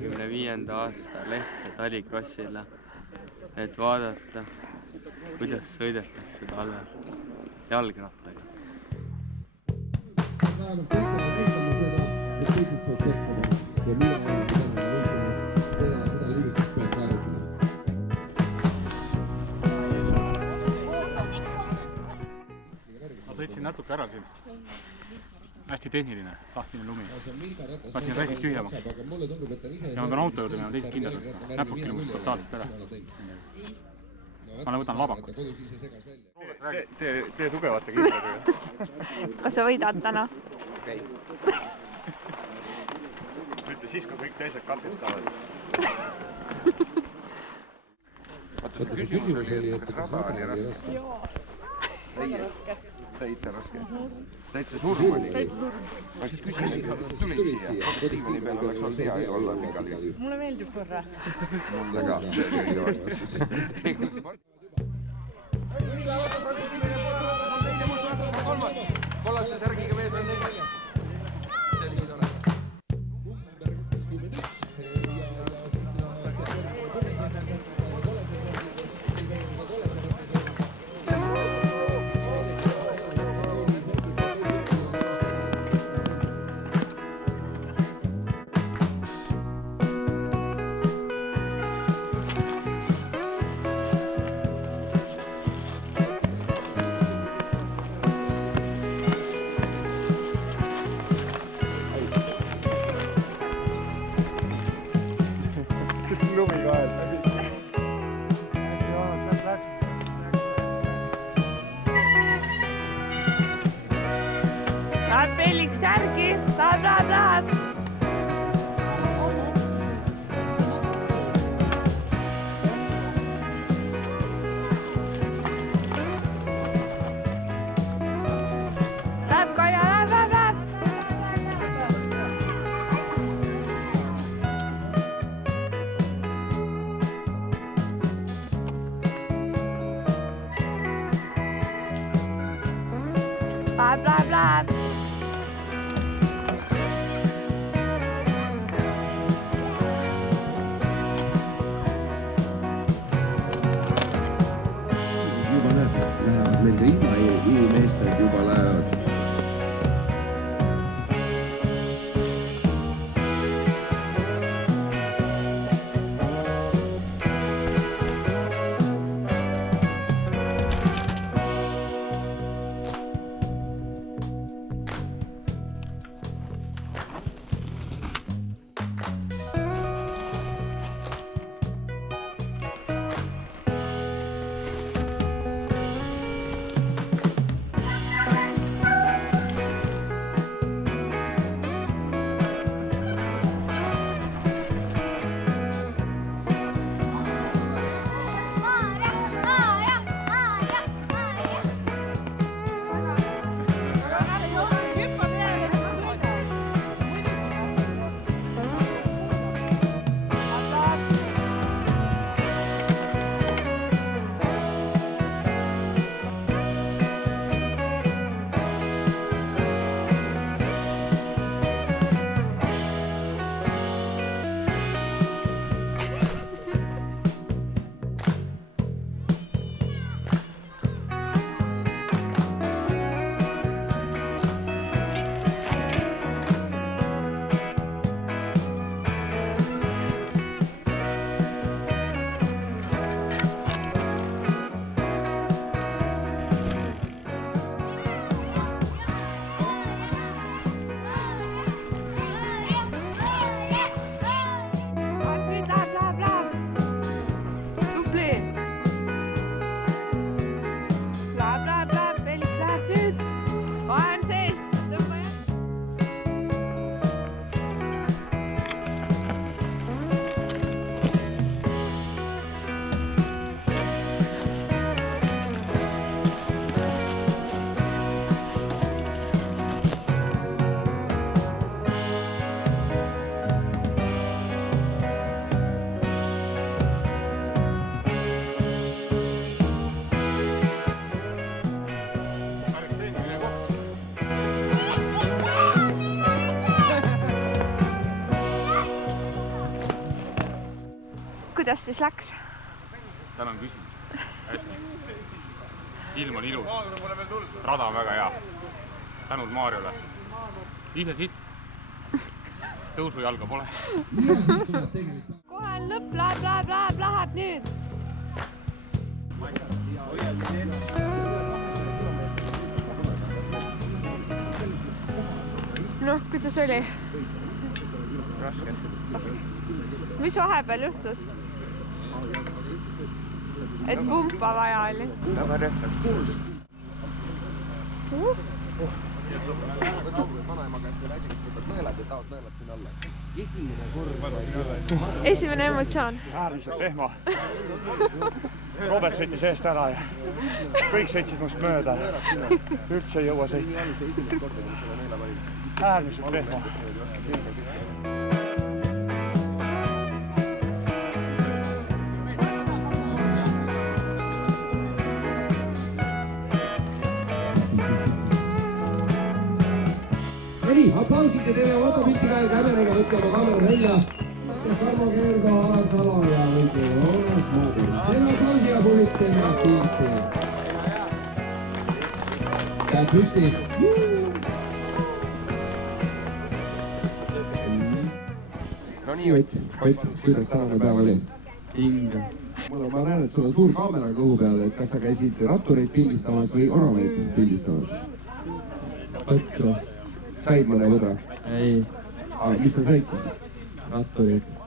25. aasta Lehtse talikrossile, et vaadata, kuidas sõidetakse talvel jalgrattaga. Ma sõitsin natuke ära siin. Hästi tehniline, lahtine lumi. Lasin räisist tühjama. Ja ma pean auto juurde minema teised kindlad. Näpud kilumus totaalselt ära. Ma võtan vabakut. Tee tugevate kindladega. Kas sa võidad täna? Okei. Ütle siis, kui kõik teised katkestavad. Vaata, see küsimus oli, et kas rada oli raske? Jaa. Täitsa raske. Täitsa surm oli. Ma siis küsisin, kuidas tulid siia. Tiivani peal oleks olnud hea ju olla igal juhul. Mulle meeldib korra. Mulle ka. Kollase särgiga mees on seljas. Selline ei ole. Läheb Felix särgi, läheb. Läheb Kaia, läheb. Läheb. Juba näed, lähevad meil ka inimeestad juba lähevad. kuidas siis läks? tänan küsimust. Hästi. Ilm on ilus. Rada on väga hea. Tänud Maarjole. Ise sitt. Tõusujalga pole. Kohe on lõpp, läheb nüüd. Noh, kuidas oli? Raske. Mis vahepeal juhtus? Et pumpa vaja oli. Väga rõhvalt. Vanaema käest oli asi, kus võtad nõelad ja taod nõelad sinna alla. Esimene emotsioon. Äärmiselt pehma. Robert sõitis eest ära ja kõik sõitsid must mööda. Üldse ei jõua sõita. Äärmiselt pehma. Nii, aplausid ja teeme fotopilti ka kämeraga, võtke oma kaamera välja. Tarmo Kergo, Alar Salo ja võitleb Joonas Maadur. Teeme aplausi ja pulid teeme pilti. Käed püsti. No nii, Ott. Kuidas tänane päev oli? Hinge. Ma näen, et sul on suur kaamera kõhu peal, et kas sa käisid rattureid pildistamas või oravaid pildistamas? Võtru. Said mõne võrra? Ei. Mis sa said siis? Ratturid.